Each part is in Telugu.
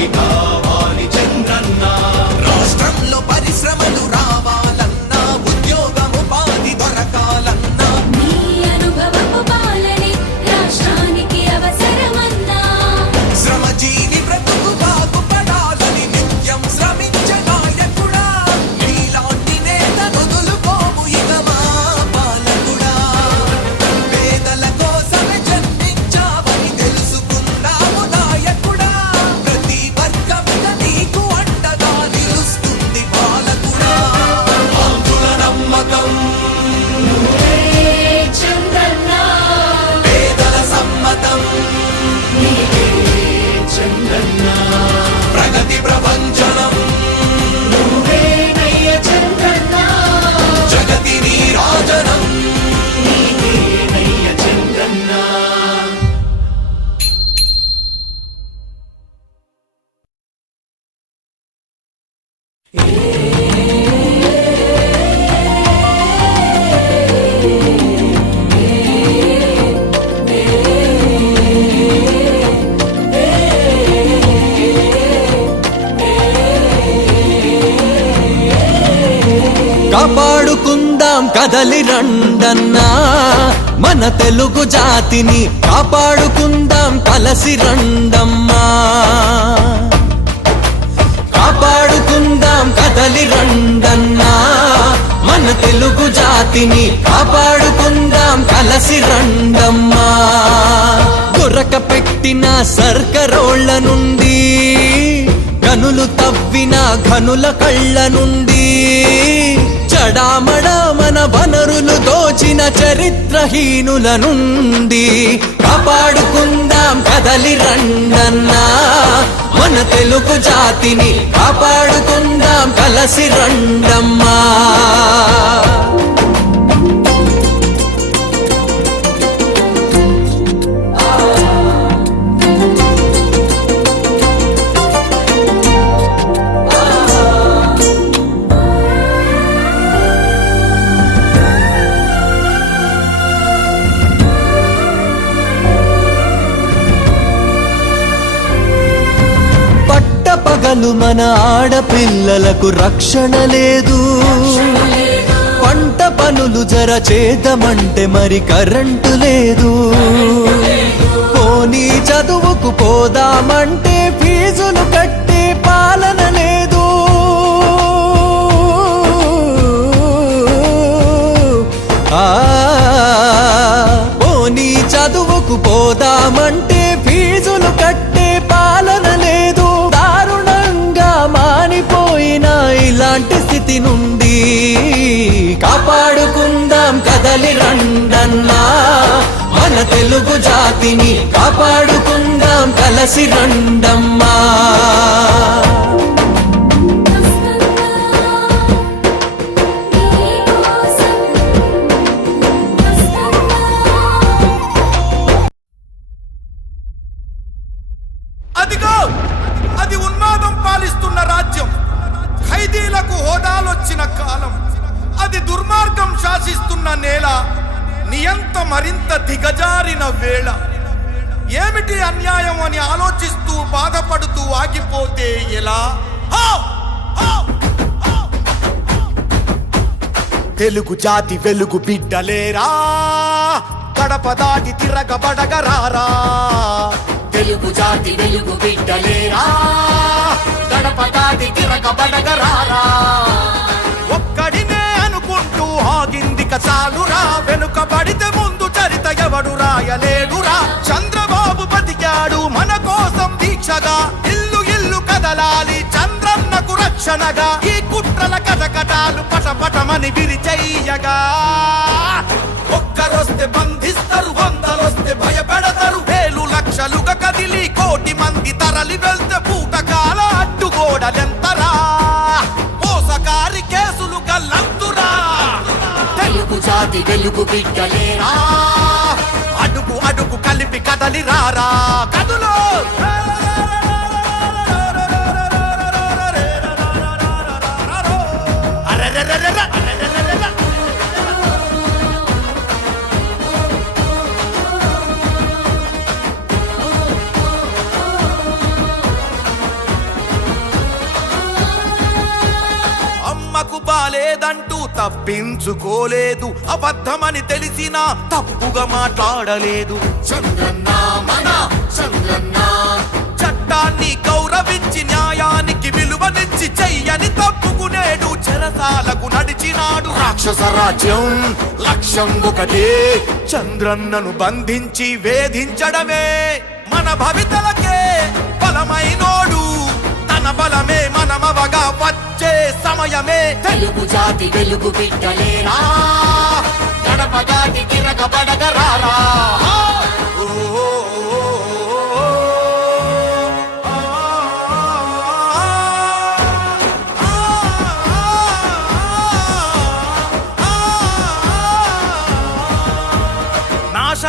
keep on. కాపాడుకుందాం కదలి రండన్నా. మన తెలుగు జాతిని కాపాడుకుందాం కలసి రండమ్మా. కాపాడుకుందాం కదలి రండన్నా. మన తెలుగు జాతిని కాపాడుకుందాం కలసి రండమ్మా. గురక పెట్టిన సర్కరోళ్ళ నుండి గనులు తవ్విన ఘనుల కళ్ళ నుండి రామణ మన వనరులు దోచిన చరిత్రహీనుల నుండి కాపాడుకుందాం కదలి రండన్నా. మన తెలుగు జాతిని కాపాడుకుందాం కలసి రండమ్మా. అసలు మన ఆడపిల్లలకు రక్షణ లేదు. పంట పనులు జర చేద్దామంటే మరి కరెంటు లేదు. పోనీ చదువుకు పోదామంటే ఫీజులు కట్టి ఇలాంటి నుండి కాపాడుకుందాం కదలి రండన్నా. మన తెలుగు జాతిని కాపాడుకుందాం కలసి రండమ్మా. మరింత మరింత దిగజారిన వేళ. ఏమిటి అన్యాయం అని ఆలోచిస్తూ బాధపడుతూ ఆగిపోతే ఎలా? తెలుగు జాతి వెలుగు బిడ్డలేరా? గడప దాటి తిరగబడగరారా తెలుగు జాతి వెలుగు బిడ్డలేరా? గడప దాటి తిరగబడగరారా చేయలేడురా చంద్రబాబు బతికాడు మన కోసం దీక్షగా. ఇల్లు ఇల్లు కదలాలి చంద్రన్నకు రక్షణగా. ఈ కుట్రల కటకటాలు పటపటమని విరిచెయ్యగా ఒక్కరొస్తే బంధిస్తారు వందలొస్తే భయపెడతారు. వేలు లక్షలుగా కదిలి కోటి మంది తరలి వెళ్తే పూటకాల అడ్డుగోడలెంతరా. మోసకారి కేసులు గల్లంతురా. తెలుగు జాతి వెలుగు బిడ్డలేరా. కలిపి కదలి రారా తప్పించుకోలేదు. అబద్ధమని తెలిసినా తప్పుగా మాట్లాడలేదు. చంద్రన్న మన చంద్రన్న చట్టాన్ని గౌరవించి న్యాయానికి విలువనిచ్చి చెయ్యని తప్పుకునేడు చెరసాలకు నడిచినాడు. రాక్షస రాజ్యం లక్ష్యం ఒకటే. చంద్రన్నను బంధించి వేధించడమే మన భవితలకే బలమైనోడు. మన బలమే మనమవగా వచ్చే సమయమే. తెలుగు జాతి వెలుగు బిడ్డలేరా గడప జాతి తిరగబడగరారా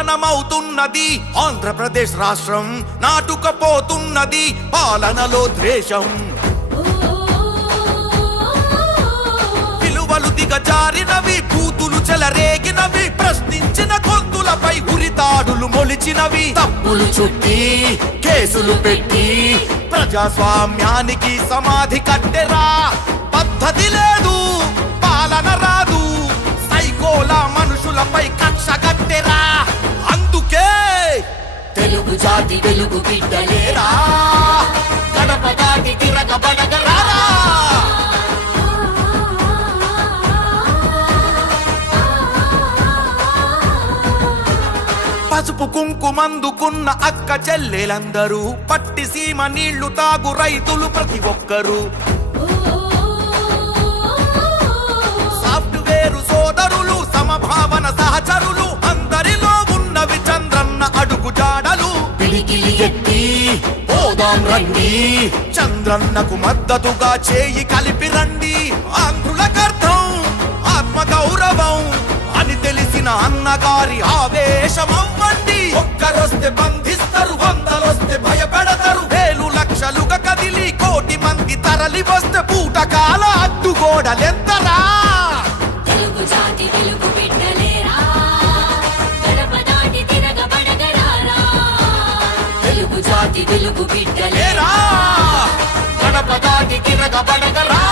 పతనమవుతున్నది ఆంధ్రప్రదేశ్ రాష్ట్రం నాటుకపోతున్నది. పాలనలో ద్వేషం. విలువలు దిగజారినవి బూతులు చెలరేగినవి ప్రశ్నించిన గొంతులపై ఉరితాడులు మొలిచినవి. తప్పులు చుట్టి కేసులు పెట్టి ప్రజాస్వామ్యానికి సమాధి కట్టెరా. పద్ధతి లేదు పాలన రాదు. సైకోలా మనుషులపై కక్ష కట్టెరా. అందుకే తెలుగు జాతి వెలుగు బిడ్డలేరా గడప దాటి తిరగబడగరారా పసుపు కుంకుమందుకున్న అక్క చెల్లెలందరూ పట్టి సీమ నీళ్ళు తాగు రైతులు ప్రతి ఒక్కరూ. రండి చంద్రన్నకు మద్దతుగా చేయి కలిపి రండి. ఆంధ్రులకర్థం ఆత్మ గౌరవం అని తెలిసిన అన్నగారి ఆవేశమవ్వండి. ఒక్కరొస్తే బంధిస్తారు వందలొస్తే భయపెడతారు. వేలు లక్షలుగా కదిలి కోటి మంది తరలి వస్తే పూటకాల అడ్డుగోడలెంతరా? para agarrar.